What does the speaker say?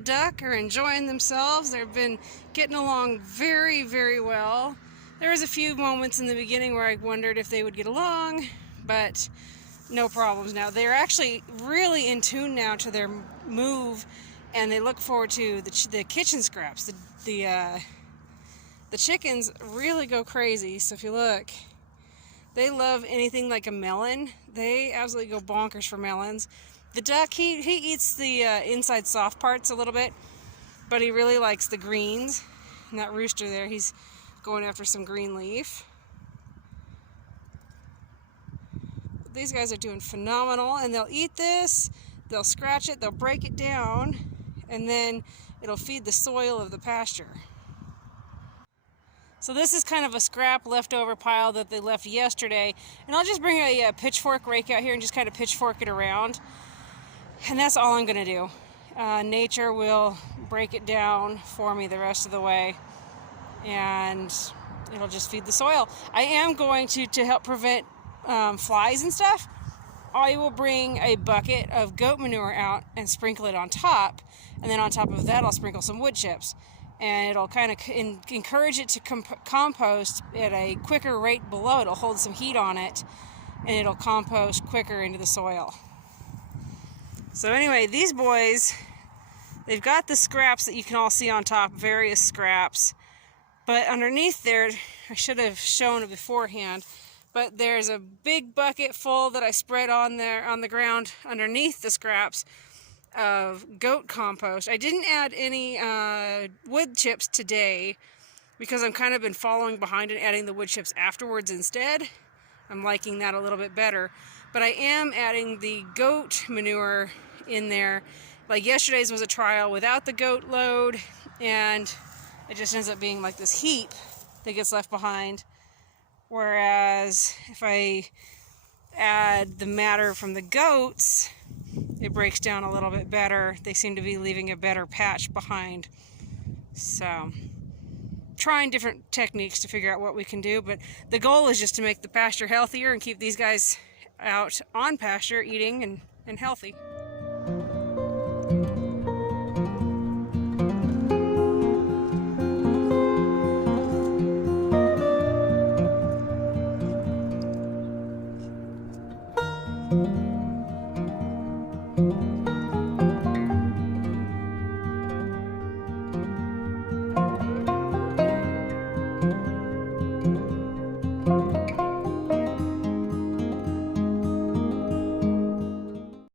the duck are enjoying themselves. They've been getting along very, very well. There was a few moments in the beginning where I wondered if they would get along, but no problems now. They're actually really in tune now to their move, and they look forward to the kitchen scraps. The chickens really go crazy. So if you look, they love anything like a melon. They absolutely go bonkers for melons. The duck, he eats the inside soft parts a little bit, but he really likes the greens. And that rooster there, he's going after some green leaf. These guys are doing phenomenal, and they'll eat this, they'll scratch it, they'll break it down, and then it'll feed the soil of the pasture. So this is kind of a scrap leftover pile that they left yesterday, and I'll just bring a pitchfork rake out here and just kind of pitchfork it around, and that's all I'm going to do. Nature will break it down for me the rest of the way, and it'll just feed the soil. I am going to help prevent flies and stuff. I will bring a bucket of goat manure out and sprinkle it on top, and then on top of that I'll sprinkle some wood chips, and it'll kind of encourage it to compost at a quicker rate below. It'll hold some heat on it, and it'll compost quicker into the soil. So anyway, these boys, they've got the scraps that you can all see on top, various scraps, but underneath there, I should have shown it beforehand, but there's a big bucket full that I spread on there on the ground underneath the scraps of goat compost. I didn't add any wood chips today because I'm kind of been following behind and adding the wood chips afterwards instead. I'm liking that a little bit better, but I am adding the goat manure in there. Like yesterday's was a trial without the goat load, and it just ends up being like this heap that gets left behind. Whereas if I add the matter from the goats, it breaks down a little bit better. They seem to be leaving a better patch behind. So, trying different techniques to figure out what we can do, but the goal is just to make the pasture healthier and keep these guys out on pasture eating and healthy.